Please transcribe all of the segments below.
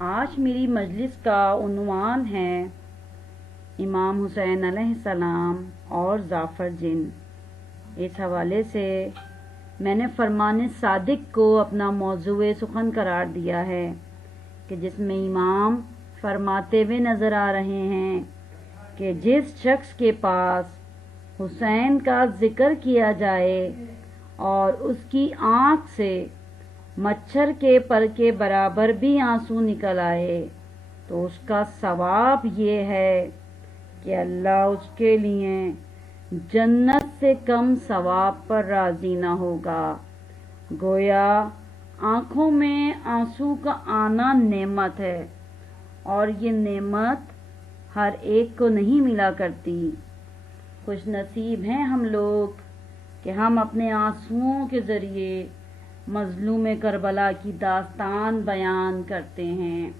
آج میری مجلس کا عنوان ہے امام حسین علیہ السلام اور زعفر جن۔ اس حوالے سے میں نے فرمان صادق کو اپنا موضوع سخن قرار دیا ہے کہ جس میں امام فرماتے ہوئے نظر آ رہے ہیں کہ جس شخص کے پاس حسین کا ذکر کیا جائے اور اس کی آنکھ سے مچھر کے پر کے برابر بھی آنسو نکل آئے تو اس کا ثواب یہ ہے کہ اللہ اس کے لیے جنت سے کم ثواب پر راضی نہ ہوگا۔ گویا آنکھوں میں آنسو کا آنا نعمت ہے اور یہ نعمت ہر ایک کو نہیں ملا کرتی۔ خوش نصیب ہیں ہم لوگ کہ ہم اپنے آنسوؤں کے ذریعے مظلوم کربلا کی داستان بیان کرتے ہیں،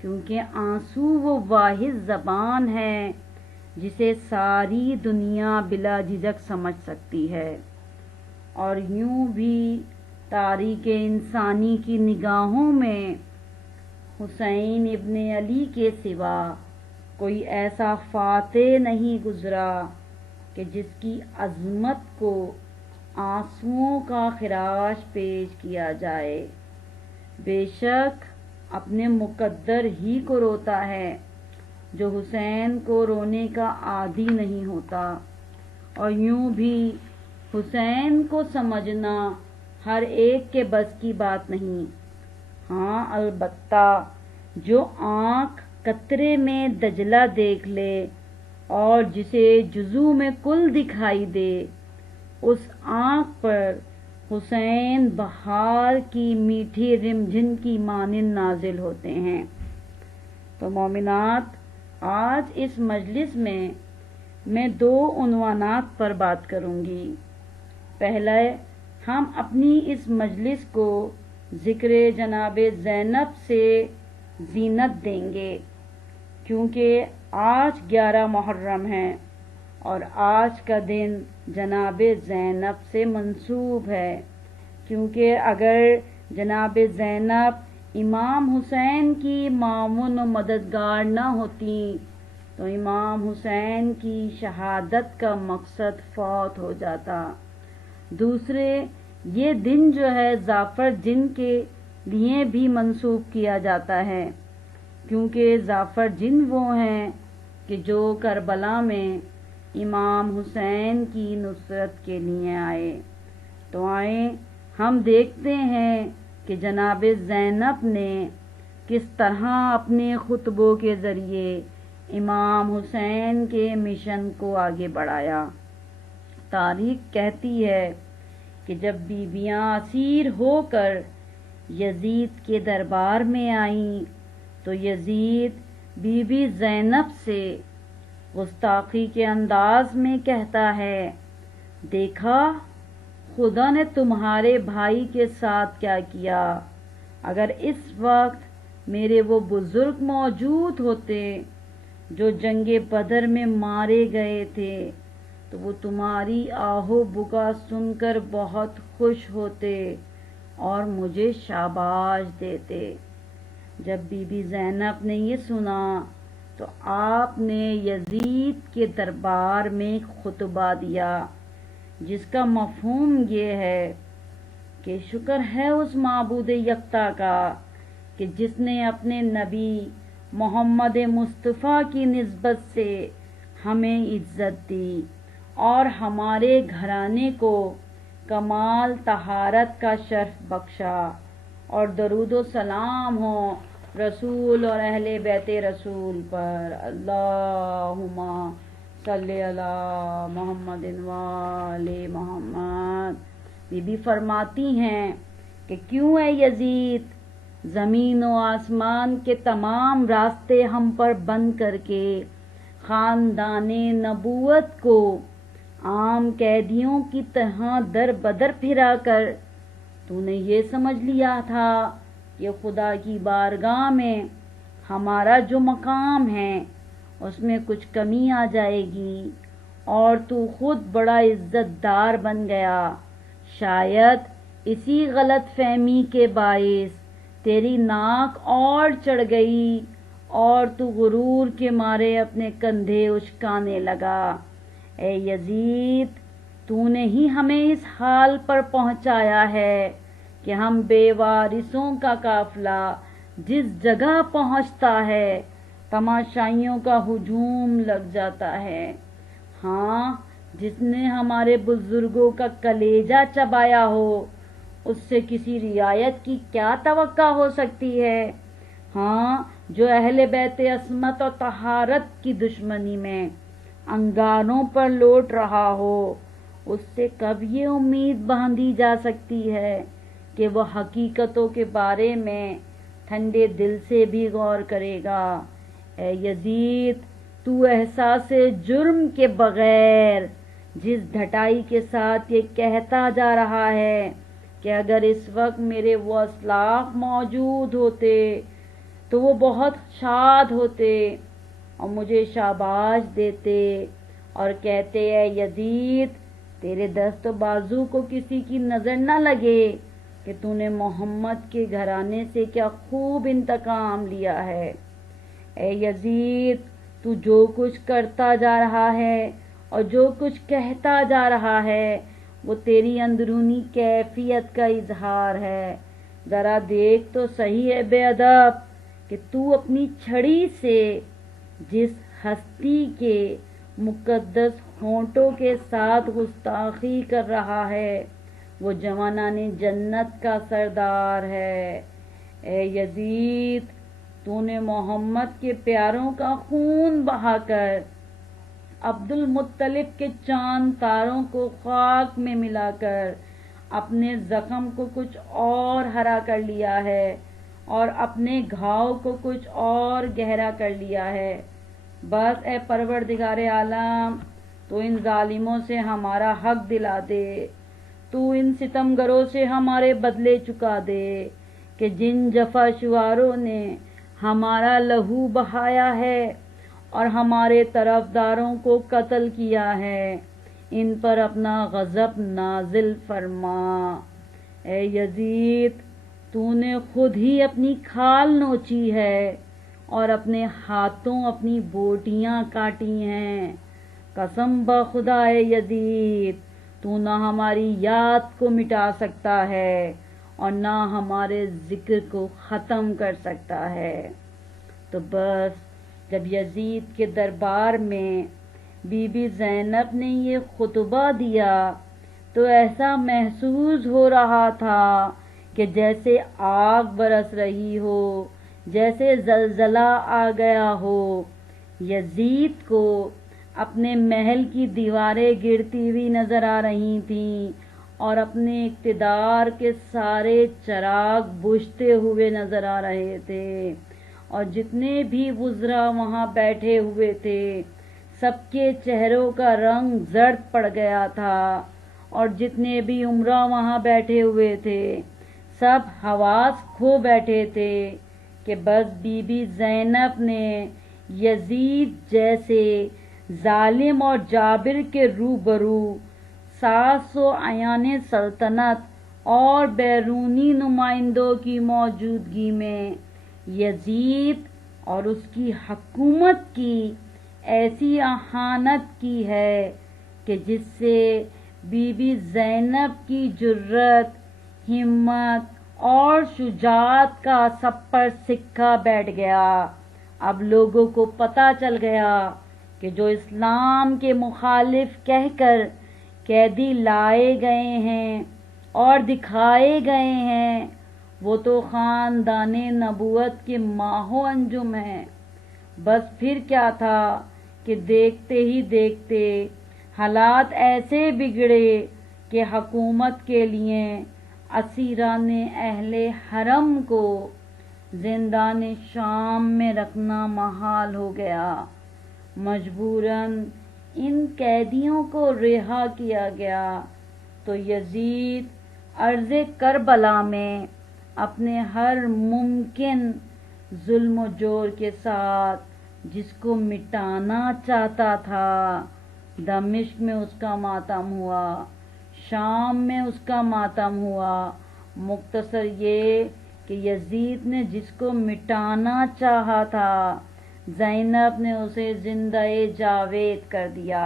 کیونکہ آنسو وہ واحد زبان ہے جسے ساری دنیا بلا جھجک سمجھ سکتی ہے، اور یوں بھی تاریخ انسانی کی نگاہوں میں حسین ابن علی کے سوا کوئی ایسا فاتح نہیں گزرا کہ جس کی عظمت کو آنسوؤں کا خراش پیش کیا جائے۔ بے شک اپنے مقدر ہی کو روتا ہے جو حسین کو رونے کا عادی نہیں ہوتا، اور یوں بھی حسین کو سمجھنا ہر ایک کے بس کی بات نہیں۔ ہاں البتہ جو آنکھ قطرے میں دجلہ دیکھ لے اور جسے جزو میں کل دکھائی دے، اس آنکھ پر حسین بہار کی میٹھی رمجھن کی مانند نازل ہوتے ہیں۔ تو مومنات، آج اس مجلس میں دو عنوانات پر بات کروں گی۔ پہلے ہم اپنی اس مجلس کو ذکر جناب زینب سے زینت دیں گے، کیونکہ آج 11 محرم ہے اور آج کا دن جناب زینب سے منسوب ہے، کیونکہ اگر جناب زینب امام حسین کی معاون و مددگار نہ ہوتی تو امام حسین کی شہادت کا مقصد فوت ہو جاتا۔ دوسرے، یہ دن جو ہے زعفر جن کے لیے بھی منسوب کیا جاتا ہے، کیونکہ زعفر جن وہ ہیں کہ جو کربلا میں امام حسین کی نصرت کے لیے آئے۔ تو آئیں ہم دیکھتے ہیں کہ جناب زینب نے کس طرح اپنے خطبوں کے ذریعے امام حسین کے مشن کو آگے بڑھایا۔ تاریخ کہتی ہے کہ جب بیویاں اسیر ہو کر یزید کے دربار میں آئیں تو یزید بی بی زینب سے گستاخی کے انداز میں کہتا ہے، دیکھا خدا نے تمہارے بھائی کے ساتھ کیا کیا۔ اگر اس وقت میرے وہ بزرگ موجود ہوتے جو جنگ بدر میں مارے گئے تھے تو وہ تمہاری آہ و بکا سن کر بہت خوش ہوتے اور مجھے شاباش دیتے۔ جب بی بی زینب نے یہ سنا تو آپ نے یزید کے دربار میں خطبہ دیا، جس کا مفہوم یہ ہے کہ شکر ہے اس معبود یکتا کا کہ جس نے اپنے نبی محمد مصطفیٰ کی نسبت سے ہمیں عزت دی اور ہمارے گھرانے کو کمال طہارت کا شرف بخشا، اور درود و سلام ہو رسول اور اہل بیت رسول پر، اللہم صلی علی محمد وآل محمد۔ بی بی فرماتی ہیں کہ کیوں اے یزید، زمین و آسمان کے تمام راستے ہم پر بند کر کے خاندان نبوت کو عام قیدیوں کی طرح در بدر پھرا کر تو نے یہ سمجھ لیا تھا کہ خدا کی بارگاہ میں ہمارا جو مقام ہے اس میں کچھ کمی آ جائے گی، اور تو خود بڑا عزت دار بن گیا۔ شاید اسی غلط فہمی کے باعث تیری ناک اور چڑھ گئی اور تو غرور کے مارے اپنے کندھے اچکانے لگا۔ اے یزید، تو نے ہی ہمیں اس حال پر پہنچایا ہے کہ ہم بے وارثوں کا قافلہ جس جگہ پہنچتا ہے تماشائیوں کا ہجوم لگ جاتا ہے۔ ہاں، جس نے ہمارے بزرگوں کا کلیجہ چبایا ہو اس سے کسی رعایت کی کیا توقع ہو سکتی ہے؟ ہاں، جو اہل بیت عصمت اور طہارت کی دشمنی میں انگاروں پر لوٹ رہا ہو اس سے کب یہ امید باندھی جا سکتی ہے کہ وہ حقیقتوں کے بارے میں ٹھنڈے دل سے بھی غور کرے گا؟ اے یزید، تو احساس جرم کے بغیر جس ڈھٹائی کے ساتھ یہ کہتا جا رہا ہے کہ اگر اس وقت میرے وہ اسلاف موجود ہوتے تو وہ بہت شاد ہوتے اور مجھے شاباش دیتے اور کہتے اے یزید، تیرے دست و بازو کو کسی کی نظر نہ لگے کہ تو نے محمد کے گھرانے سے کیا خوب انتقام لیا ہے۔ اے یزید، تو جو کچھ کرتا جا رہا ہے اور جو کچھ کہتا جا رہا ہے وہ تیری اندرونی کیفیت کا اظہار ہے۔ ذرا دیکھ تو صحیح ہے بے ادب کہ تو اپنی چھڑی سے جس ہستی کے مقدس ہونٹوں کے ساتھ گستاخی کر رہا ہے وہ جوانان جنت کا سردار ہے۔ اے یزید، تو نے محمد کے پیاروں کا خون بہا کر عبد المطلب کے چاند تاروں کو خاک میں ملا کر اپنے زخم کو کچھ اور ہرا کر لیا ہے اور اپنے گھاؤ کو کچھ اور گہرا کر لیا ہے۔ بس اے پروردگار عالم، تو ان ظالموں سے ہمارا حق دلا دے، تو ان ستمگروں سے ہمارے بدلے چکا دے کہ جن جفا شواروں نے ہمارا لہو بہایا ہے اور ہمارے طرفداروں کو قتل کیا ہے، ان پر اپنا غضب نازل فرما۔ اے یزید، تو نے خود ہی اپنی کھال نوچی ہے اور اپنے ہاتھوں اپنی بوٹیاں کاٹی ہیں۔ قسم بخدا اے یزید، تو نہ ہماری یاد کو مٹا سکتا ہے اور نہ ہمارے ذکر کو ختم کر سکتا ہے۔ تو بس جب یزید کے دربار میں بی بی زینب نے یہ خطبہ دیا تو ایسا محسوس ہو رہا تھا کہ جیسے آگ برس رہی ہو، جیسے زلزلہ آ گیا ہو۔ یزید کو اپنے محل کی دیواریں گرتی ہوئی نظر آ رہی تھیں اور اپنے اقتدار کے سارے چراغ بجھتے ہوئے نظر آ رہے تھے، اور جتنے بھی وزراء وہاں بیٹھے ہوئے تھے سب کے چہروں کا رنگ زرد پڑ گیا تھا، اور جتنے بھی امراء وہاں بیٹھے ہوئے تھے سب حواس کھو بیٹھے تھے کہ بس بی بی زینب نے یزید جیسے ظالم اور جابر کے روبرو ساس و عیان سلطنت اور بیرونی نمائندوں کی موجودگی میں یزید اور اس کی حکومت کی ایسی اہانت کی ہے کہ جس سے بی بی زینب کی جرت، ہمت اور شجاعت کا سب پر سکہ بیٹھ گیا۔ اب لوگوں کو پتہ چل گیا کہ جو اسلام کے مخالف کہہ کر قیدی لائے گئے ہیں اور دکھائے گئے ہیں وہ تو خاندان نبوت کے ماہ و انجم ہیں۔ بس پھر کیا تھا کہ دیکھتے ہی دیکھتے حالات ایسے بگڑے کہ حکومت کے لیے اسیران اہل حرم کو زندان شام میں رکھنا محال ہو گیا۔ مجبوراً ان قیدیوں کو رہا کیا گیا تو یزید ارض کربلا میں اپنے ہر ممکن ظلم و جور کے ساتھ جس کو مٹانا چاہتا تھا، دمشق میں اس کا ماتم ہوا، شام میں اس کا ماتم ہوا، مختصر یہ کہ یزید نے جس کو مٹانا چاہا تھا زینب نے اسے زندہ جاوید کر دیا۔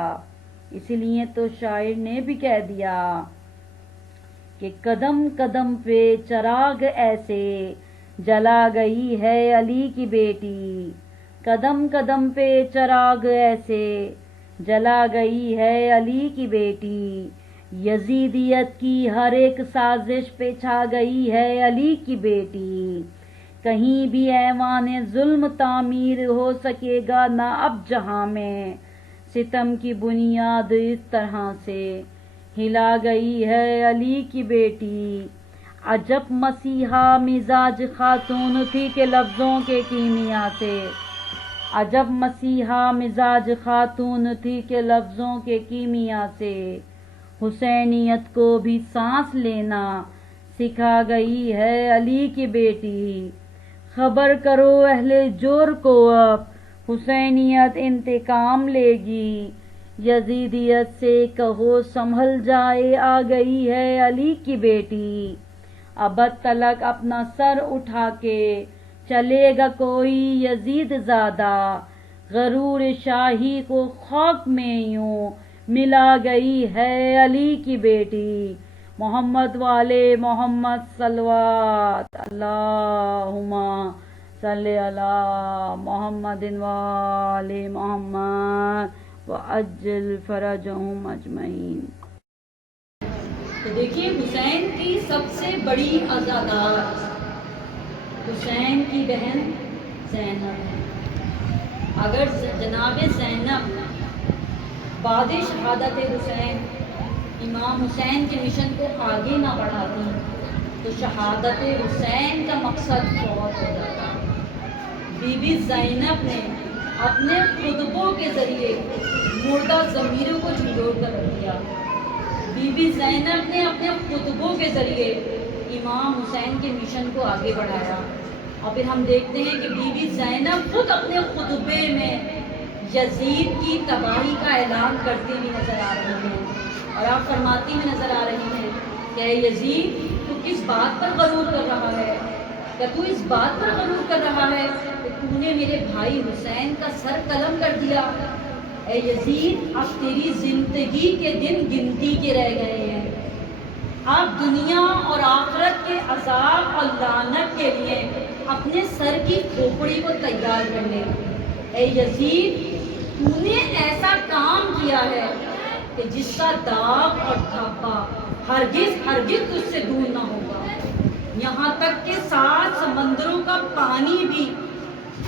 اسی لیے تو شاعر نے بھی کہہ دیا کہ قدم قدم پہ چراغ ایسے جلا گئی ہے علی کی بیٹی، قدم قدم پہ چراغ ایسے جلا گئی ہے علی کی بیٹی، یزیدیت کی ہر ایک سازش پہ چھا گئی ہے علی کی بیٹی، کہیں بھی ایوان ظلم تعمیر ہو سکے گا نہ اب جہاں میں، ستم کی بنیاد اس طرح سے ہلا گئی ہے علی کی بیٹی، عجب مسیحا مزاج خاتون تھی کہ لفظوں کے کیمیا سے، عجب مسیحا مزاج خاتون تھی کہ لفظوں کے کیمیا سے حسینیت کو بھی سانس لینا سکھا گئی ہے علی کی بیٹی، خبر کرو اہل جور کو اب حسینیت انتقام لے گی، یزیدیت سے کہو سنبھل جائے آ گئی ہے علی کی بیٹی، ابد تلک اپنا سر اٹھا کے چلے گا کوئی یزید زادہ، غرور شاہی کو خاک میں یوں ملا گئی ہے علی کی بیٹی، محمد والے محمد صلوات اللہم صلی علی محمد والے محمد وعجل فرجہم اجمعین۔ تو دیکھیے حسین کی سب سے بڑی عزادار حسین کی بہن زینب ہے۔ اگر جناب زینب بعد شہادت حسین امام حسین کے مشن کو آگے نہ بڑھاتی تو شہادت حسین کا مقصد فوت ہو جاتا۔ بی بی زینب نے اپنے خطبوں کے ذریعے مردہ ضمیروں کو جھنجھوڑ کر رکھ دیا۔ بی بی زینب نے اپنے خطبوں کے ذریعے امام حسین کے مشن کو آگے بڑھایا، اور پھر ہم دیکھتے ہیں کہ بی بی زینب خود اپنے خطبے میں یزید کی تباہی کا اعلان کرتے ہوئے نظر آ رہی ہیں، اور آپ فرماتی ہوئی نظر آ رہی ہیں کہ اے یزید تو کس بات پر غرور کر رہا ہے، کیا تو اس بات پر غرور کر رہا ہے کہ تو نے میرے بھائی حسین کا سر قلم کر دیا؟ اے یزید اب تیری زندگی کے دن گنتی کے رہ گئے ہیں، اب دنیا اور آخرت کے عذاب اور لعنت کے لیے اپنے سر کی کھوپڑی کو تیار کر لے۔ اے یزید تو نے ایسا کام کیا ہے کہ جس کا داغ اور دھابا ہرگز ہرگز تجھ سے دور نہ ہوگا، یہاں تک کہ 7 سمندروں کا پانی بھی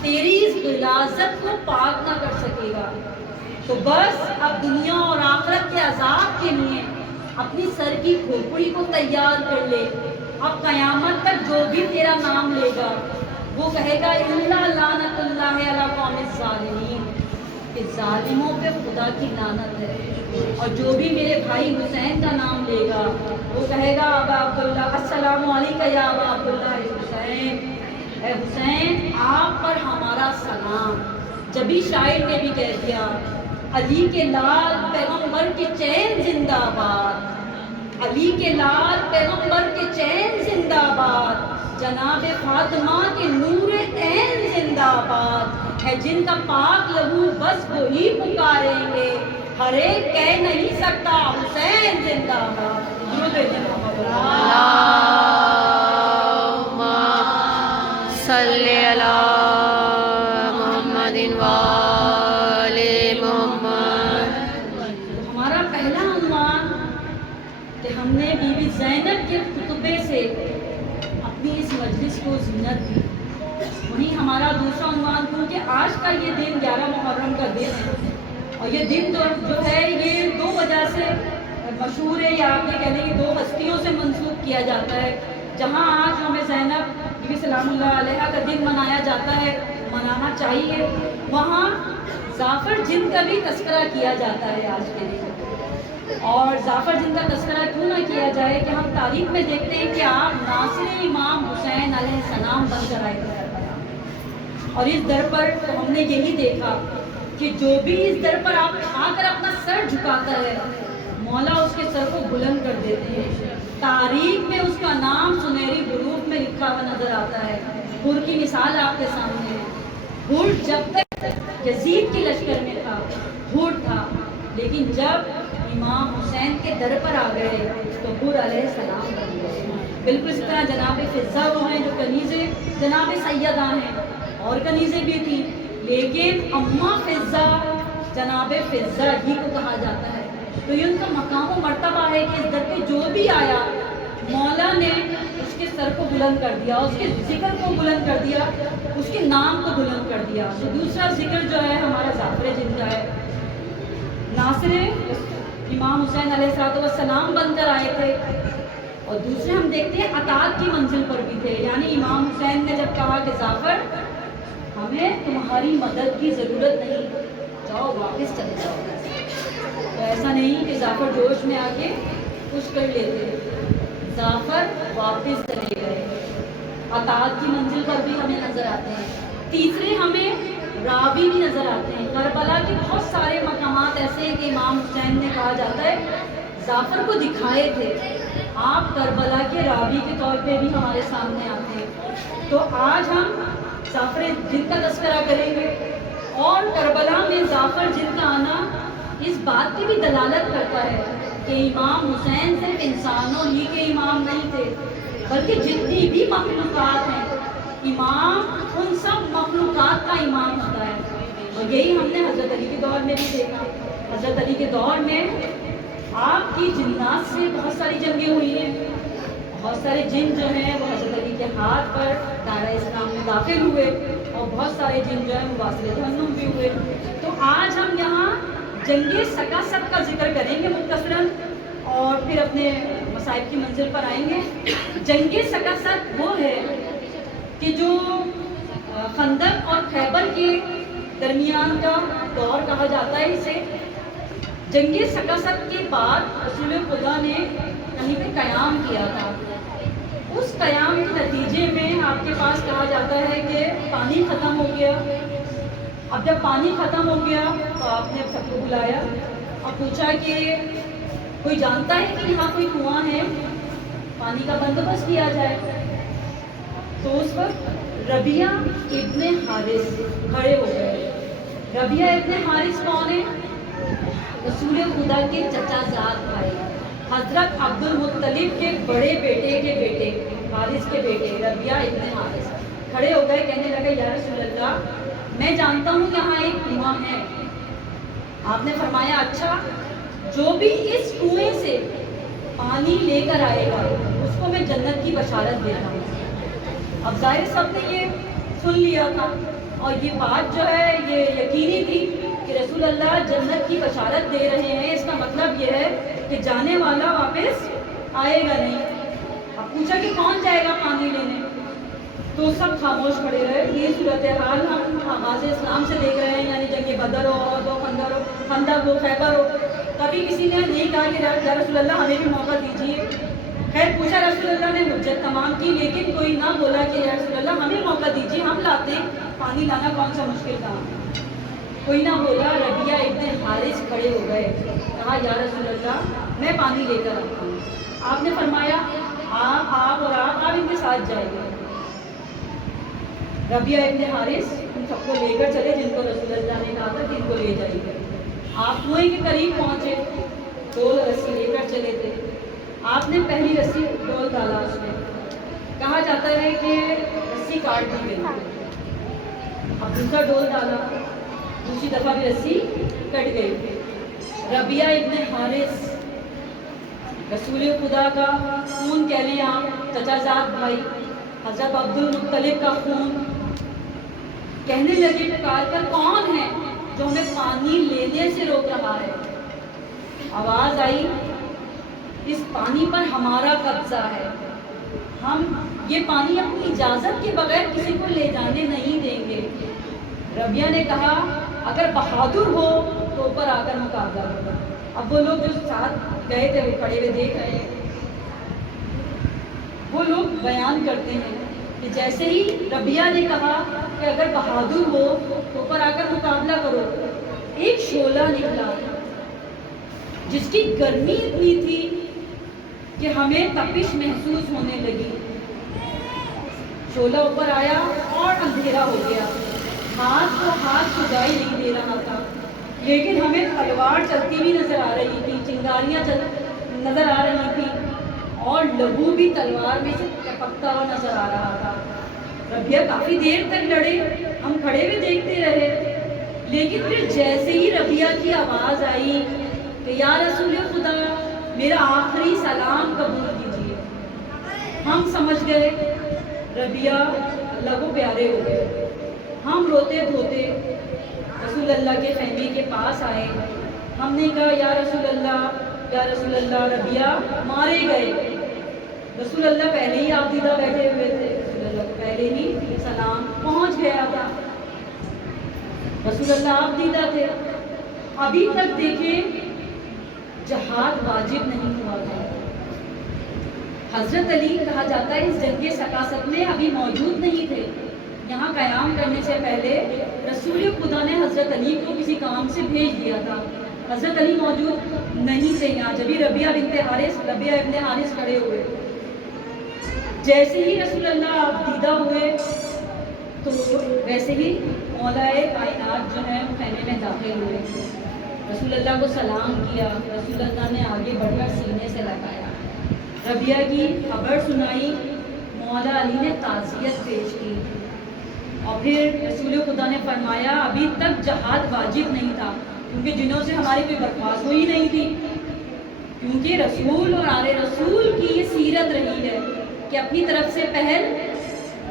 تیری اس غلاظت کو پاک نہ کر سکے گا۔ تو بس اب دنیا اور آخرت کے عذاب کے لیے اپنی سر کی کھوپڑی کو تیار کر لے، اب قیامت تک جو بھی تیرا نام لے گا وہ کہے گا الا لعنت اللہ علی قوم الظالمین، کہ ظالموں پہ خدا کی لعنت ہے، اور جو بھی میرے بھائی حسین کا نام لے گا وہ کہے گا ابا عبداللہ السلام علیکم یا ابا عبداللہ حسین، اے حسین آپ پر ہمارا سلام۔ جبھی شاعر نے بھی کہہ دیا علی کے لال پیغمبر کے چین زندہ باد، علی کے لال پیغمبر کے چین زندہ باد، جناب فاطمہ کے نور عین زندہ باد، ہے جن کا پاک لہو بس وہی پکاریں گے، ہر ایک کہہ نہیں سکتا حسین زندہ باد۔ اللہم صلی علی محمد وآلِ محمد۔ ہمارا پہلا عنوان کہ ہم نے بی بی زینب کے خطبے سے اپنی اس مجلس کو زینت دی، وہیں ہمارا دوسرا عنوان کیونکہ آج کا یہ دن 11 محرم کا دن ہے، اور یہ دن جو ہے یہ 2 وجہ سے مشہور ہے، یا آپ یہ کہہ لیں کہ 2 ہستیوں سے منسوب کیا جاتا ہے۔ جہاں آج ہمیں زینب بی بی سلام اللہ علیہا کا دن منایا جاتا ہے، منانا چاہیے، وہاں ظافر جن کا بھی تذکرہ کیا جاتا ہے آج کے دن۔ اور ظافر جن کا تذکرہ کیوں نہ کیا جائے کہ ہم تاریخ میں دیکھتے ہیں کہ آپ ناصر امام حسین علیہ السلام بن کر آئے تھے، اور اس در پر تو ہم نے یہی دیکھا کہ جو بھی اس در پر آپ کھا کر اپنا سر جھکاتا ہے مولا اس کے سر کو بلند کر دیتے ہیں۔ تاریخ میں اس کا نام سنہری حروف میں لکھا ہوا نظر آتا ہے۔ حر کی مثال آپ کے سامنے ہے۔ حر جب تک یزید کے لشکر میں تھا حر تھا، لیکن جب امام حسین کے در پر آ گئے تو حر علیہ السلام بن گئے۔ بالکل اس طرح جناب فضہ وہ ہیں جو کنیزیں جناب سیدہ ہیں، اور کنیزیں بھی تھیں، لیکن اماں فضہ جناب فضہ ہی کو کہا جاتا ہے۔ تو یہ ان کا مقام و مرتبہ ہے کہ اس در پہ جو بھی آیا مولا نے اس کے سر کو بلند کر دیا، اس کے ذکر کو بلند کر دیا، اس کے نام کو بلند کر دیا۔ تو دوسرا ذکر جو ہے ہمارا ظافر جن کا ہے، ناصر امام حسین علیہ السلام بن کر آئے تھے، اور دوسرے ہم دیکھتے ہیں اطاعت کی منزل پر بھی تھے۔ یعنی امام حسین نے جب کہا کہ ظافر ہمیں تمہاری مدد کی ضرورت نہیں، جاؤ واپس چلے جاؤ، تو ایسا نہیں کہ ظافر جوش میں آ کے کچھ کر لیتے، ظافر واپس چلے گئے۔ اطاعت کی منزل پر بھی ہمیں نظر آتے ہیں۔ تیسرے ہمیں راوی بھی نظر آتے ہیں۔ کربلا کے بہت سارے مقامات ایسے ہیں کہ امام حسین نے کہا جاتا ہے ظافر کو دکھائے تھے، آپ کربلا کے راوی کے طور پہ بھی ہمارے سامنے آتے ہیں۔ تو آج ہم ظافر جن کا تذکرہ کریں گے، اور کربلا میں ظافر جن کا آنا اس بات کی بھی دلالت کرتا ہے کہ امام حسین صرف انسانوں ہی کے امام نہیں تھے، بلکہ جتنی بھی مخلوقات ہیں امام ان سب مخلوقات کا امام ہوتا ہے۔ اور یہی ہم نے حضرت علی کے دور میں بھی دیکھا۔ حضرت علی کے دور میں آپ کی جنات سے بہت ساری جنگیں ہوئی ہیں، بہت سارے جن جو ہیں وہ حضرت علی کے ہاتھ پر دائرہ اسلام میں داخل ہوئے، اور بہت سارے جن جو ہیں وہ واصل جہنم بھی ہوئے۔ تو آج ہم یہاں جنگ سکاسد کا ذکر کریں گے مختصراً، اور پھر اپنے مصائب کی منزل پر آئیں گے۔ جنگ سکاسد وہ ہے کہ جو خندق اور خیبر کے درمیان کا دور کہا جاتا ہے اسے۔ جنگ سکاسد کے بعد رسول خدا نے کہیں پہ قیام کیا تھا، اس قیام کے نتیجے میں آپ کے پاس کہا جاتا ہے کہ پانی ختم ہو گیا۔ اب جب پانی ختم ہو گیا تو آپ نے سب کو بلایا اور پوچھا کہ کوئی جانتا ہے کہ یہاں کوئی کنواں ہے، پانی کا بندوبست کیا جائے۔ تو اس وقت ربیہ ابن حارث کھڑے ہو گئے۔ ربیہ ابن حارث کون ہے؟ رسول خدا کے چچا زاد بھائی، حضرت عبد المطلب کے بڑے بیٹے کے بیٹے، حارث کے بیٹے ربیہ ابن حارث کھڑے ہو گئے، کہنے لگے یا رسول اللہ میں جانتا ہوں یہاں ایک کنواں ہے۔ آپ نے فرمایا اچھا، جو بھی اس کنویں سے پانی لے کر آئے گا اس کو میں جنت کی بشارت دیتا ہوں۔ اب ظاہر سب نے یہ سن لیا تھا، اور یہ بات جو ہے یہ یقینی تھی کہ رسول اللہ جنت کی بشارت دے رہے ہیں، اس کا مطلب یہ ہے کہ جانے والا واپس آئے گا نہیں۔ اب پوچھا کہ کون جائے گا پانی لینے، تو سب خاموش کھڑے رہے۔ یہ صورتحال ہم آغاز اسلام سے دیکھ رہے ہیں، یعنی جنگ بدر ہو، عہد ہو، خندق ہو، خیبر ہو، کبھی کسی نے نہیں کہا کہ یا رسول اللہ ہمیں بھی موقع دیجیے۔ خیر پوچھا رسول اللہ نے حجت تمام کی، لیکن کوئی نہ بولا کہ یا رسول اللہ ہمیں موقع دیجیے، ہم لاتے ہیں، پانی لانا کون سا مشکل کام ہے، کوئی نہ بولا۔ ربیہ ابن حارث کھڑے ہو گئے، کہا یا رسول اللہ میں پانی لے کر آتا ہوں۔ آپ نے فرمایا آپ اور آپ ان کے ساتھ جائیں گے۔ ربیہ ابن حارث ان سب کو لے کر چلے جن کو رسول اللہ نے کہا تھا کہ ان کو لے جائیں گے۔ آپ کنویں کے قریب پہنچے، 2 رسی لے کر چلے تھے۔ آپ نے پہلی رسی ڈول ڈالا، اس میں کہا جاتا ہے کہ رسی کاٹ دی گئی۔ اب دوسرا ڈول ڈالا، دوسری دفعہ بھی رسی کٹ گئی۔ ربیہ ابن حارث رسول خدا کا خون کہہ لیں آپ، چچا زاد بھائی، حضرت عبد المطلب کا خون، کہنے لگے پکار کر کون ہے جو ہمیں پانی لینے سے روک رہا ہے؟ آواز آئی اس پانی پر ہمارا قبضہ ہے، ہم یہ پانی اپنی اجازت کے بغیر کسی کو لے جانے نہیں دیں گے۔ ربیہ نے کہا اگر بہادر ہو تو اوپر آ کر مقابلہ ہوگا۔ اب وہ لوگ جو ساتھ گئے تھے وہ کھڑے ہوئے دیکھ رہے ہیں، وہ لوگ بیان کرتے ہیں کہ جیسے ہی ربیہ نے کہا کہ اگر بہادر ہو تو اوپر آ کر مقابلہ کرو، ایک شعلہ نکلا جس کی گرمی اتنی تھی کہ ہمیں تپش محسوس ہونے لگی. شعلہ اوپر آیا اور اندھیرا ہو گیا. ہاتھ کو ہاتھ چھجائی نہیں دے رہا تھا، لیکن ہمیں تلوار چلتی ہوئی نظر آ رہی تھی، چنگاریاں نظر آ رہی تھی، اور لہو بھی تلوار میں سے ٹپکتا ہوا نظر آ رہا تھا. ربیہ کافی دیر تک لڑے، ہم کھڑے ہوئے دیکھتے رہے. لیکن پھر جیسے ہی ربیہ کی آواز آئی کہ یا رسول خدا میرا آخری سلام قبول کیجیے، ہم سمجھ گئے ربیہ اللہ کو پیارے ہو گئے. ہم روتے دھوتے رسول اللہ کے خیمے کے پاس آئے. ہم نے کہا یا رسول اللہ ربیہ مارے گئے. رسول اللہ پہلے ہی آپ دیدہ بیٹھے ہوئے تھے، رسول اللہ کو پہلے ہی سلام پہنچ گیا تھا. رسول اللہ آپ دیدہ تھے. ابھی تک دیکھیں جہاد واجب نہیں ہوا تھا. حضرت علی کہا جاتا ہے اس جنگ ثقافت میں ابھی موجود نہیں تھے. یہاں قیام کرنے سے پہلے رسول خدا نے حضرت علی کو کسی کام سے بھیج دیا تھا. حضرت علی موجود نہیں تھے یہاں جبھی ربیہ ابن حارث کھڑے ہوئے. جیسے ہی رسول اللہ آپ دیدہ ہوئے تو ویسے ہی مولا کائنات جو ہے خیمے میں داخل ہوئے. رسول اللہ کو سلام کیا. رسول اللہ نے آگے بڑھ کر سینے سے لگایا، ربیہ کی خبر سنائی. مولا علی نے تعزیت پیش کی اور پھر رسول خدا نے فرمایا ابھی تک جہاد واجب نہیں تھا، کیونکہ جنہوں سے ہماری کوئی برخاست ہوئی نہیں تھی. کیونکہ رسول اور آل رسول کی یہ سیرت رہی ہے کہ اپنی طرف سے پہل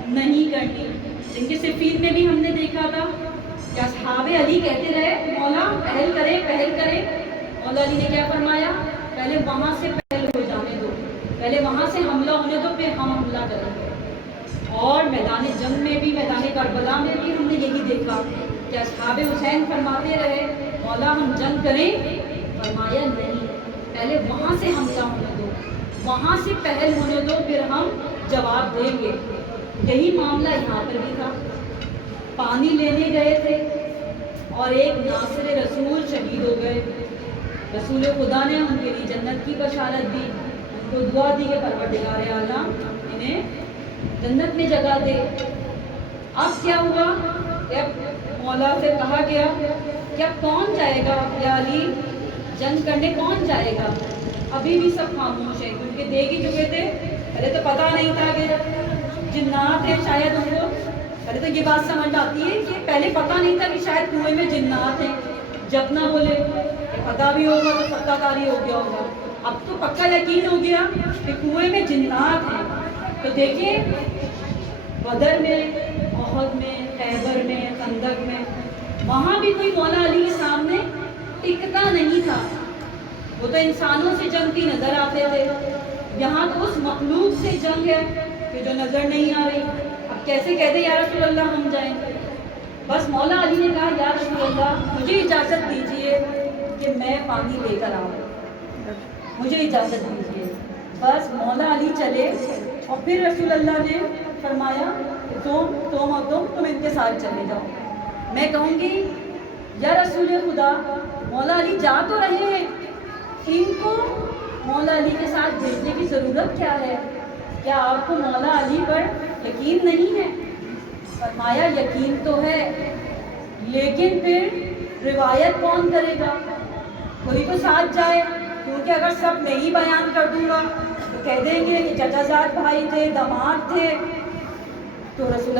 نہیں کرنی. جنگ صفین میں بھی ہم نے دیکھا تھا کہ اصحاب علی کہتے رہے مولا پہل کرے. مولا علی نے کیا فرمایا؟ پہلے وہاں سے پہل ہو جانے دو، پہلے وہاں سے حملہ ہونے دو، پھر ہم حملہ کریں گے. اور میدان جنگ میں بھی، میدان کربلا میں بھی ہم نے یہی دیکھا کہ اصحاب حسین فرماتے رہے مولا ہم جنگ کریں. فرمایا نہیں، پہلے وہاں سے حملہ ہونے دو، وہاں سے پہل ہونے دو، پھر ہم جواب دیں گے. یہی معاملہ یہاں پر بھی تھا. پانی لینے گئے تھے اور ایک ناصر رسول شہید ہو گئے. رسول خدا نے ان کے لیے جنت کی بشارت دی، ان کو دعا دی کہ پروردگار اعلیٰ انہیں جنت میں جگہ دے. اب کیا ہوا؟ اب مولا سے کہا گیا کہ اب کون جائے گا یا علی جنگ کرنے، کون جائے گا؟ ابھی بھی سب خاموش ہیں کیونکہ دیکھ ہی چکے تھے. پہلے تو پتہ نہیں تھا کہ جنات ہیں، شاید ان کو پہلے تو یہ بات سمجھ آتی ہے کہ پہلے پتہ نہیں تھا کہ شاید کنویں میں جنات ہیں. جب نہ بولے کہ پتہ بھی ہوگا تو پتہ کاری ہو گیا ہوگا. اب تو پکا یقین ہو گیا کہ کنویں میں جنات ہیں. تو دیکھیے بدر میں، احد میں، خیبر میں، خندق میں، وہاں بھی کوئی مولا علی کے سامنے ٹکتا نہیں تھا. وہ تو انسانوں سے جنگتی نظر آتے تھے. یہاں تو اس مخلوق سے جنگ ہے کہ جو نظر نہیں آ رہی. اب کیسے کہتے یا رسول اللہ ہم جائیں؟ بس مولا علی نے کہا یا رسول اللہ مجھے اجازت دیجیے کہ میں پانی لے کر آؤں، مجھے اجازت دیجیے. بس مولا علی چلے اور پھر رسول اللہ نے فرمایا تم ان کے ساتھ چلے جاؤ. میں کہوں گی یا رسول خدا مولا علی جا تو رہے ہیں، ان کو مولا علی کے ساتھ بھیجنے کی ضرورت کیا ہے؟ کیا آپ کو مولا علی پر یقین نہیں ہے؟ فرمایا یقین تو ہے، لیکن پھر روایت کون کرے گا؟ کوئی تو ساتھ جائے، کیونکہ اگر سب میں ہی بیان کر دوں گا تو کہہ دیں گے کہ چچا زاد بھائی تھے، داماد تھے. تو رسول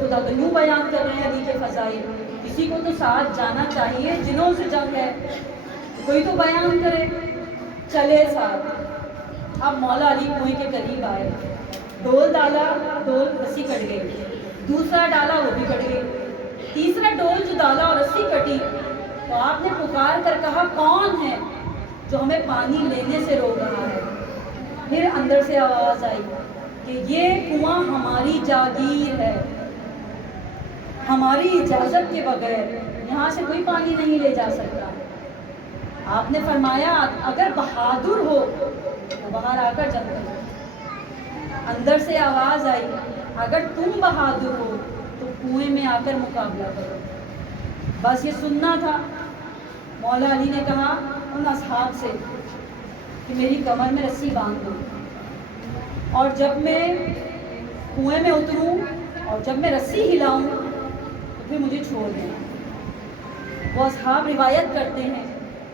خدا تو یوں بیان کر رہے ہیں علی کے فضائل. کسی کو تو ساتھ جانا چاہیے، جنہوں سے جنگ ہے کوئی تو بیان کرے. چلے ساتھ. اب مولا علی کنویں کے قریب آئے، ڈول ڈالا، ڈول رسی کٹ گئی. دوسرا ڈالا، وہ بھی کٹ گئی. تیسرا ڈول جو ڈالا اور رسی کٹی تو آپ نے پکار کر کہا کون ہے جو ہمیں پانی لینے سے روک رہا ہے؟ پھر اندر سے آواز آئی کہ یہ کنواں ہماری جاگیر ہے، ہماری اجازت کے بغیر یہاں سے کوئی پانی نہیں لے جا سکتا. آپ نے فرمایا اگر بہادر ہو تو باہر آ کر جنگ کرو. اندر سے آواز آئی اگر تم بہادر ہو تو کنویں میں آ کر مقابلہ کرو. بس یہ سننا تھا. مولا علی نے کہا ان اصحاب سے کہ میری کمر میں رسی باندھ دو، اور جب میں کنویں میں اتروں اور جب میں رسی ہلاؤں تو پھر مجھے چھوڑ دینا۔ وہ اصحاب روایت کرتے ہیں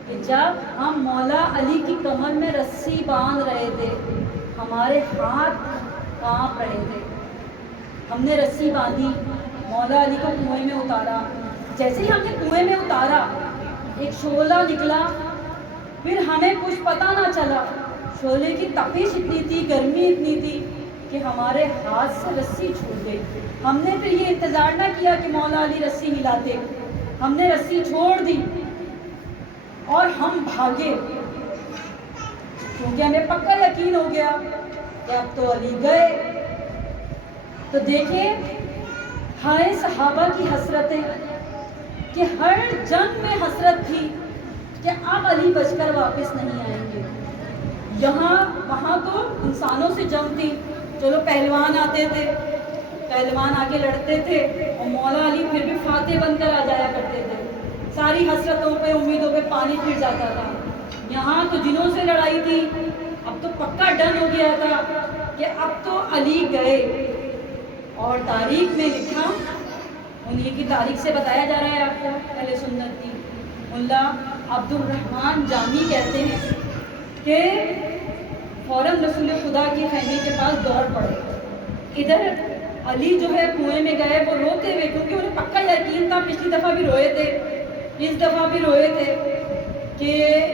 کہ جب ہم مولا علی کی کمر میں رسی باندھ رہے تھے ہمارے ہاتھ کانپ رہے تھے۔ ہم نے رسی باندھی، مولا علی کو کنویں میں اتارا، جیسے ہی ہم نے کنویں میں اتارا ایک شعلہ نکلا، پھر ہمیں کچھ پتہ نہ چلا، شعلے کی تپش اتنی تھی، گرمی اتنی تھی کہ ہمارے ہاتھ سے رسی چھوٹ گئی۔ ہم نے پھر یہ انتظار نہ کیا کہ مولا علی رسی ہلاتے، ہم نے رسی چھوڑ دی اور ہم بھاگے، کیونکہ ہمیں پکا یقین ہو گیا کہ اب تو علی گئے۔ تو دیکھیں ہائے صحابہ کی حسرتیں، کہ ہر جنگ میں حسرت تھی کہ اب علی بچ کر واپس نہیں آئیں گے۔ وہاں تو انسانوں سے جنگ تھی، چلو پہلوان آتے تھے، پہلوان آ کے لڑتے تھے اور مولا علی پھر بھی فاتح بن کر آ جایا کرتے تھے، ساری حسرتوں پہ امیدوں پہ پانی پھر جاتا تھا۔ یہاں تو جنوں سے لڑائی تھی، اب تو پکا ڈن ہو گیا تھا کہ اب تو علی گئے۔ اور تاریخ میں لکھا، انہیں کی تاریخ سے بتایا جا رہا ہے آپ کو، اہل سنت کی ملا عبد الرحمن جامی کہتے ہیں کہ فوراً رسول خدا کے خیمے کے پاس دوڑ پڑے۔ ادھر علی جو ہے کنویں میں گئے، وہ روتے ہوئے، کیونکہ انہیں پکا یقین تھا، پچھلی دفعہ بھی روئے تھے، اس دفعہ بھی روئے تھے کہ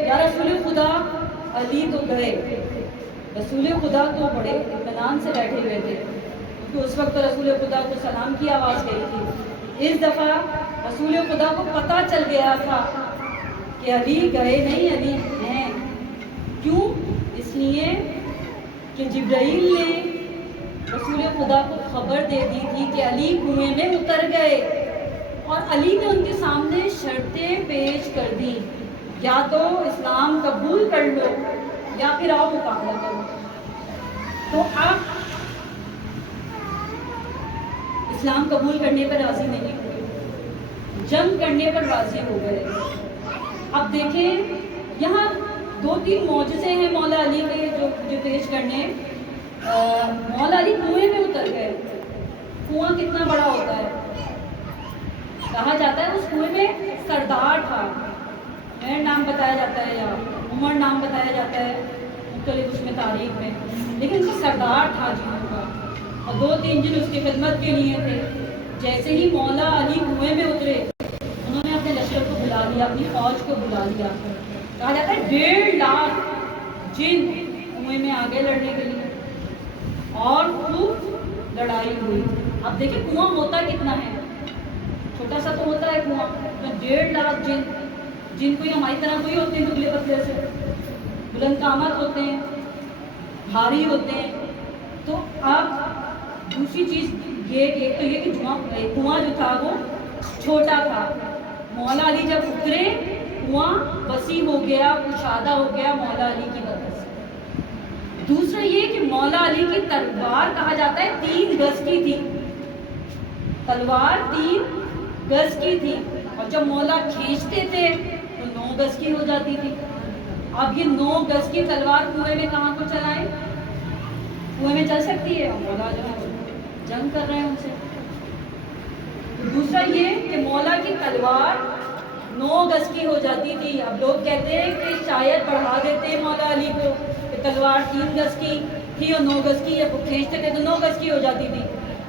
یا رسول خدا علی تو گئے۔ رسول خدا تو بڑے اطمینان سے بیٹھے ہوئے تھے، کیونکہ اس وقت رسول خدا کو سلام کی آواز گئی تھی۔ اس دفعہ رسول خدا کو پتہ چل گیا تھا کہ علی گئے نہیں، علی ہیں۔ کیوں؟ اس لیے کہ جبرائیل نے رسول خدا کو خبر دے دی تھی کہ علی کنویں میں اتر گئے، اور علی نے ان کے سامنے شرطیں پیش کر دی، یا تو اسلام قبول کر لو یا پھر آؤ مقابلہ کرو۔ تو آپ اسلام قبول کرنے پر راضی نہیں ہوئے، جنگ کرنے پر راضی ہو گئے۔ اب دیکھیں یہاں 2-3 معجزے ہیں مولا علی کے جو پیش کرنے۔ مولا علی کنویں میں اتر گئے۔ کنواں کتنا بڑا ہوتا ہے؟ کہا جاتا ہے اس کنویں میں سردار تھا، میر نام بتایا جاتا ہے یا عمر نام بتایا جاتا ہے مختلف اس میں تاریخ میں، لیکن اس کا سردار تھا جنوں کا، اور 2-3 جن اس کی خدمت کے لیے تھے۔ جیسے ہی مولا علی کنویں میں اترے، انہوں نے اپنے لشکر کو بلا لیا، اپنی فوج کو بلا لیا۔ کہا جاتا ہے 1.5 لاکھ جن کنویں میں آگے لڑنے کے لیے، اور خوب لڑائی ہوئی۔ اب دیکھیں کنواں ہوتا کتنا ہے، چھوٹا سا تو ہوتا ہے کنواں، تو 1.5 لاکھ جن کوئی ہماری طرح کوئی ہوتے ہیں، دبلے پتلے سے، بلند قامت ہوتے ہیں، بھاری ہوتے ہیں۔ تو اب دوسری چیز ایک تو یہ کہ کنواں جو تھا وہ چھوٹا تھا۔ مولا علی جب اترے کنواں وسیع ہو گیا، کشادہ ہو گیا مولا علی کی وجہ سے۔ دوسرا یہ کہ مولا علی کی تلوار کہا جاتا ہے 3 گز کی تھی، تلوار 3 گز کی تھی، اور جب مولا کھینچتے تھے تو 9 گز کی ہو جاتی تھی۔ اب یہ 9 گز کی تلوار کنویں میں کہاں کو چلائے؟ کنویں میں چل سکتی ہے؟ اور مولا جو ہے جنگ کر رہے ہیں ان سے۔ دوسرا یہ کہ مولا کی تلوار 9 گز کی ہو جاتی تھی۔ اب لوگ کہتے ہیں کہ شاید بڑھا دیتے مولا علی کو، کہ تلوار 3 گز کی تھی اور 9 گز کی، وہ کھینچتے تھے تو 9 گز کی ہو جاتی تھی۔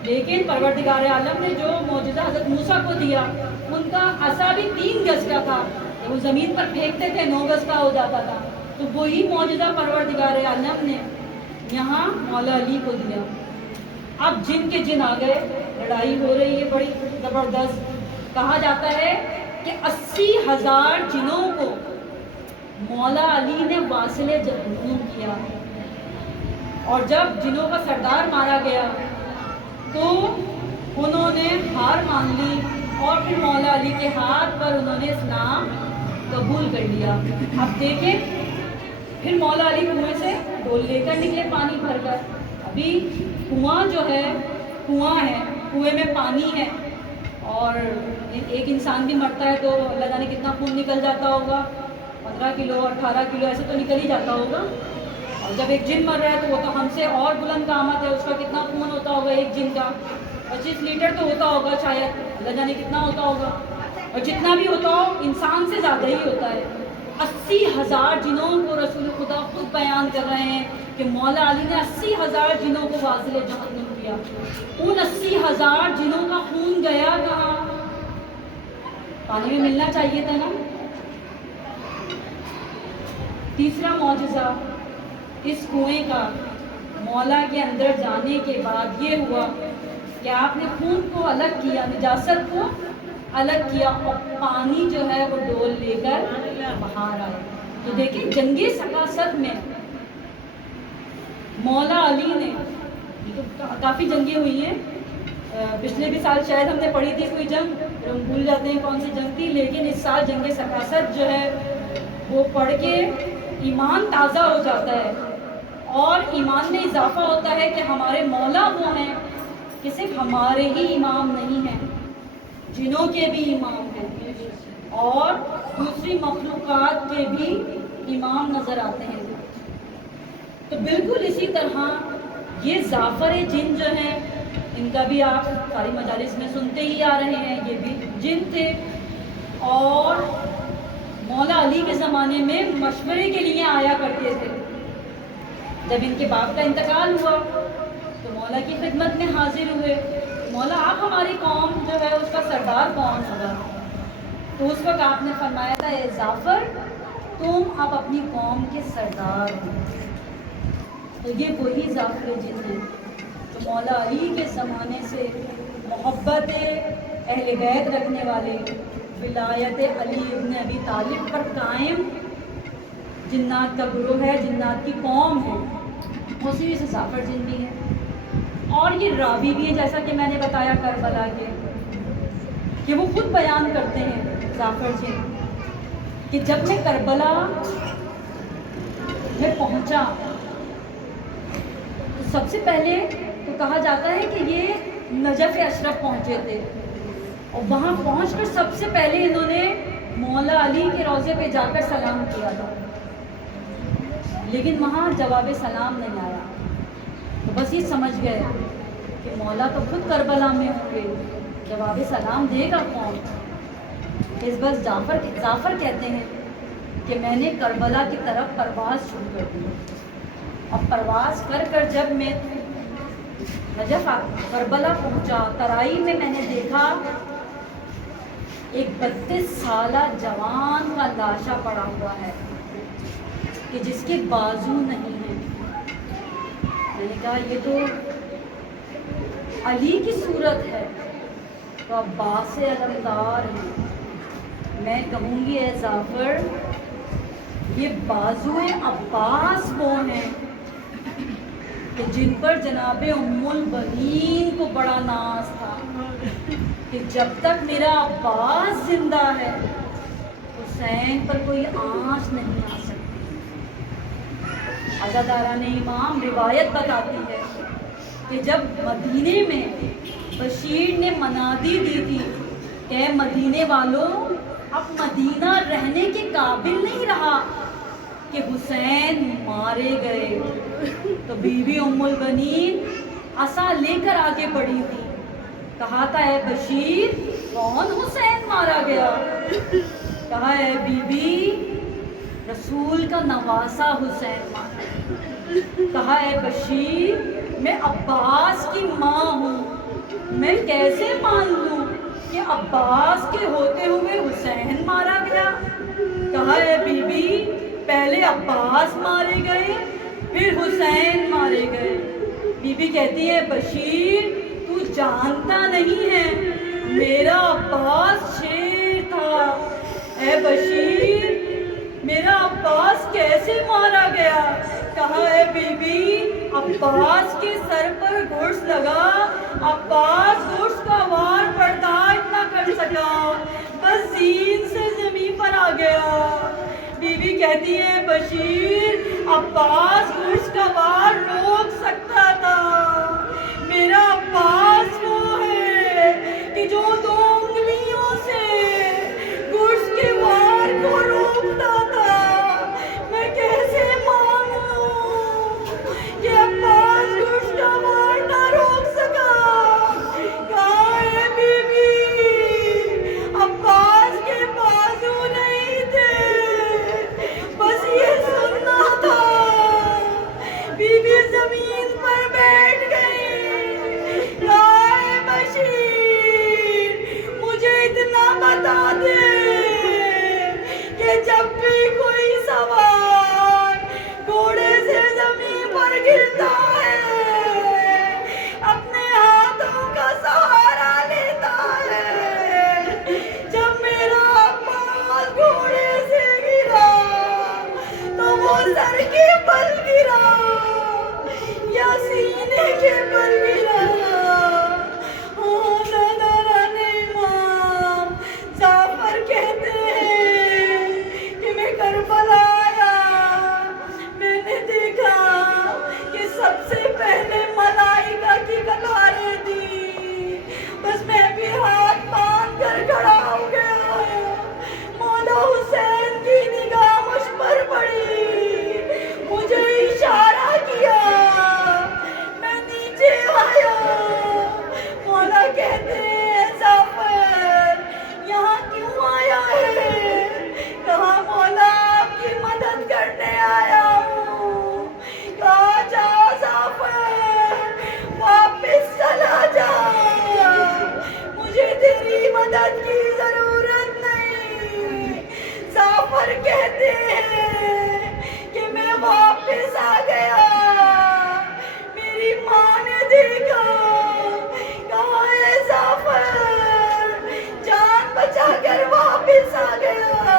لیکن پروردگار عالم نے جو معجزہ حضرت موسیٰ کو دیا، ان کا عصا بھی 3 گز کا تھا، وہ زمین پر پھینکتے تھے 9 گز کا ہو جاتا تھا۔ تو وہی معجزہ پروردگار عالم نے یہاں مولا علی کو دیا۔ اب جن کے جن آ گئے، لڑائی ہو رہی ہے بڑی زبردست۔ کہا جاتا ہے کہ 80,000 جنوں کو مولا علی نے واصل جہنم کیا، اور جب جنوں کا سردار مارا گیا تو انہوں نے ہار مان لی، اور پھر مولا علی کے ہاتھ پر انہوں نے اسلام قبول کر لیا۔ اب دیکھیں پھر مولا علی کنویں سے ڈول لے کر نکلے پانی بھر کر۔ ابھی کنواں جو ہے کنواں ہے، کنویں میں پانی ہے، اور ایک انسان بھی مرتا ہے تو اللہ جانے کتنا خون نکل جاتا ہوگا، 15 کلو 18 کلو ایسے تو نکل ہی جاتا ہوگا. اور جب ایک جن مر رہا ہے تو وہ تو ہم سے اور بلند قامت ہے, اس کا کتنا خون ہوتا ہوگا ایک جن کا, 25 لیٹر تو ہوتا ہوگا شاید, اللہ جانے کتنا ہوتا ہوگا. اور جتنا بھی ہوتا ہو انسان سے زیادہ ہی ہوتا ہے. 80,000 جنوں کو رسول خدا خود بیان کر رہے ہیں کہ مولا علی نے 80,000 جنوں کو واصل جہنم کیا. ان 80,000 جنوں کا خون گیا کہاں؟ پانی میں ملنا چاہیے تھا نا. تیسرا معجزہ اس کنویں کا مولا کے اندر جانے کے بعد یہ ہوا کہ آپ نے خون کو الگ کیا, نجاست کو الگ کیا, اور پانی جو ہے وہ ڈول لے کر باہر آئے. تو دیکھیں جنگ ثقافت میں مولا علی نے, تو کافی جنگیں ہوئی ہیں, پچھلے بھی سال شاید ہم نے پڑھی تھی کوئی جنگ, ہم بھول جاتے ہیں کون سی جنگ تھی, لیکن اس سال جنگ ثقافت جو ہے وہ پڑھ کے ایمان تازہ ہو جاتا ہے, اور ایمان میں اضافہ ہوتا ہے کہ ہمارے مولا وہ ہیں کہ صرف ہمارے ہی امام نہیں ہیں, جنوں کے بھی امام ہیں, اور دوسری مخلوقات کے بھی امام نظر آتے ہیں. تو بالکل اسی طرح یہ زعفر جن جو ہیں, ان کا بھی آپ ساری مجالس میں سنتے ہی آ رہے ہیں, یہ بھی جن تھے, اور مولا علی کے زمانے میں مشورے کے لیے آیا کرتے تھے. جب ان کے باپ کا انتقال ہوا تو مولا کی خدمت میں حاضر ہوئے, مولا آپ ہماری قوم جو ہے اس کا سردار کون ہوگا؟ تو اس وقت آپ نے فرمایا تھا اے جعفر تم اب اپنی قوم کے سردار ہو. تو یہ وہی جعفر جن ہیں جو مولا علی کے زمانے سے محبت اہل بیت رکھنے والے, ولایت علی ابن ابی طالب پر قائم جنات کا گروہ ہے, جنات کی قوم ہے, اسی سے جعفر جن بھی ہے. اور یہ راوی بھی ہیں جیسا کہ میں نے بتایا کربلا کے, کہ وہ خود بیان کرتے ہیں جعفر جن کہ جب میں کربلا میں پہنچا تو سب سے پہلے تو کہا جاتا ہے کہ یہ نجف اشرف پہنچے تھے, اور وہاں پہنچ کر سب سے پہلے انہوں نے مولا علی کے روضے پہ جا کر سلام کیا تھا, لیکن وہاں جواب سلام نہیں آیا. تو بس یہ سمجھ گئے کہ مولا تو خود کربلا میں ہوں گے, جواب سلام دے گا کون؟ اس بس جعفر کہتے ہیں کہ میں نے کربلا کی طرف پرواز شروع کر دی, اور پرواز کر کر جب میں نجف کربلا پہنچا, ترائی میں نے دیکھا ایک 32 سالہ جوان کا لاشا پڑا ہوا ہے کہ جس کے بازو نہیں ہیں. میں نے کہا یہ تو علی کی صورت ہے, تو عباس علمدار ہیں. میں کہوں گی اے جعفر یہ بازو عباس وہ ہیں کہ جن پر جناب ام البنین کو بڑا ناز تھا کہ جب تک میرا عباس زندہ ہے حسین پر کوئی آنچ نہیں آ سکتی. عزاداران امام روایت بتاتی ہے کہ جب مدینے میں بشیر نے منادی دی تھی کہ اے مدینے والوں اب مدینہ رہنے کے قابل نہیں رہا کہ حسین مارے گئے, تو بی بی ام البنین عصا لے کر آگے بڑھی تھی, کہا تھا اے بشیر کون حسین مارا گیا؟ کہا اے بی بی رسول کا نواسا حسین مارا. کہا اے بشیر میں عباس کی ماں ہوں, میں کیسے مان لوں کہ عباس کے ہوتے ہوئے حسین مارا گیا؟ کہا اے بی بی پہلے عباس مارے گئے پھر حسین مارے گئے. بی بی کہتی ہے بشیر تو جانتا نہیں ہے میرا عباس شیر تھا. اے بشیر میرا عباس کیسے مارا گیا؟ کہا اے بی بی عباس کے سر پر گرز لگا, عباس گرز کا وار برداشت نہ کر سکا, بس زین سے زمین پر آ گیا. بی بی کہتی ہے بشیر عباس گرز کا وار روک سکتا تھا, میرا عباس وہ ہے کہ جو 2 انگلیوں سے گرز کے وار کو روکتا تھا. سر کے بل گرا یا سینے کے بل گرا، حضرت امام جعفر کہتے ہیں کہ میں کربلا آیا، میں نے دیکھا کہ سب سے پہلے ملائکہ کی قطاریں تھی، بس میں بھی ہاتھ باندھ کر کھڑا ہو گیا، مولا حسین کی نگاہ مجھ پر پڑی، مجھے اشارہ کیا، میں نیچے آیا، مولا کہتے ہیں جعفر یہاں کیوں آیا ہے؟ کہا مولا آپ کی مدد کرنے آیا ہوں، کہا جا جعفر واپس چلا جا، مجھے تیری مدد کی ضرورت نہیں۔ جعفر کہتے ہیں کہ میں واپس آ گیا، میری ماں نے دیکھا، کہا اے جعفر جان بچا کر واپس آ گیا،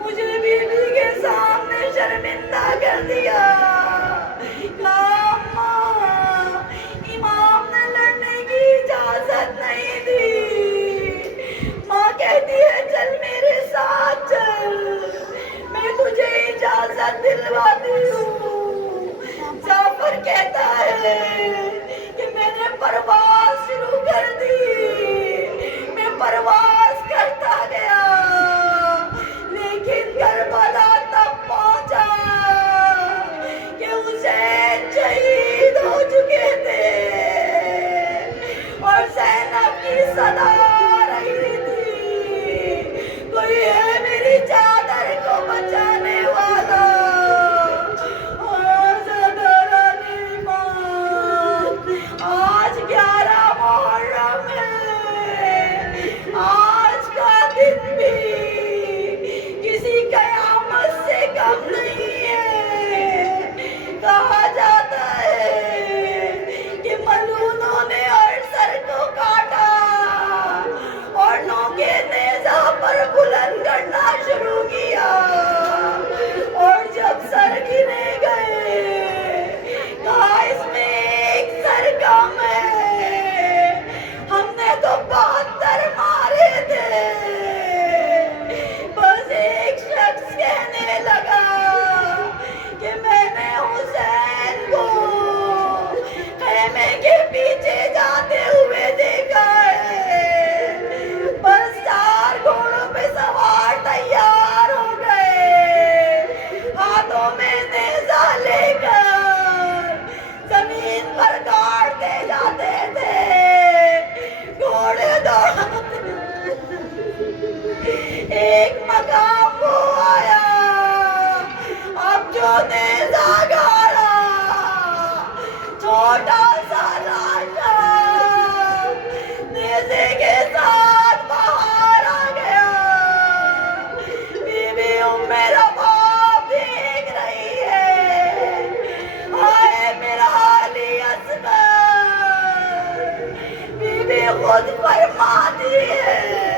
مجھے بیوی کے سامنے شرمندہ کر دیا، کہا اماں امام نے لڑنے کی اجازت نہیں دی، ماں کہتی ہے چل میرے ساتھ چل، میں تجھے اجازت دلواتی ہوں۔ جعفر کہتا ہے کہ میں نے پرواز شروع کر دی، میں پرواز کرتا گیا، لیکن کربلا تب پہنچا کہ حسین شہید ہو چکے تھے اور زینب کی صدا آ رہی تھی، کوئی ہے میری چادر کو بچانے والا؟ اور حضرت امام آج 11 محرم ہے، آج کا دن بھی کسی قیامت سے کم نہیں ہے، کہا جاتا ہے کہ ملعونوں نے ہر سر کو کاٹا اور نوکے نیزہ پر بلند کرنا شروع کیا، اور جب سر گرے گئے کہا اس میں ایک سر کم ہے، ہم نے تو 72 مارے تھے، بس ایک شخص کہنے لگا کہ میں نے حسین کو خیمے کے پیچھے جاتے ہوئے دیکھا ہے، بس 4 گھوڑوں پہ سوار تیار ہو گئے، ہاتھوں میں نیزہ لے کر زمین پر گاڑتے جاتے تھے، گھوڑے دوڑاتے، ایک مقام وہ آیا، اب جو نیزہ گاڑا چھوٹا سا لاشا نیزے کے ساتھ باہر آ گیا، بیوی ام رباب دیکھ رہی ہے، آئے میرا علی اصغر، بیوی خود فرماتی ہے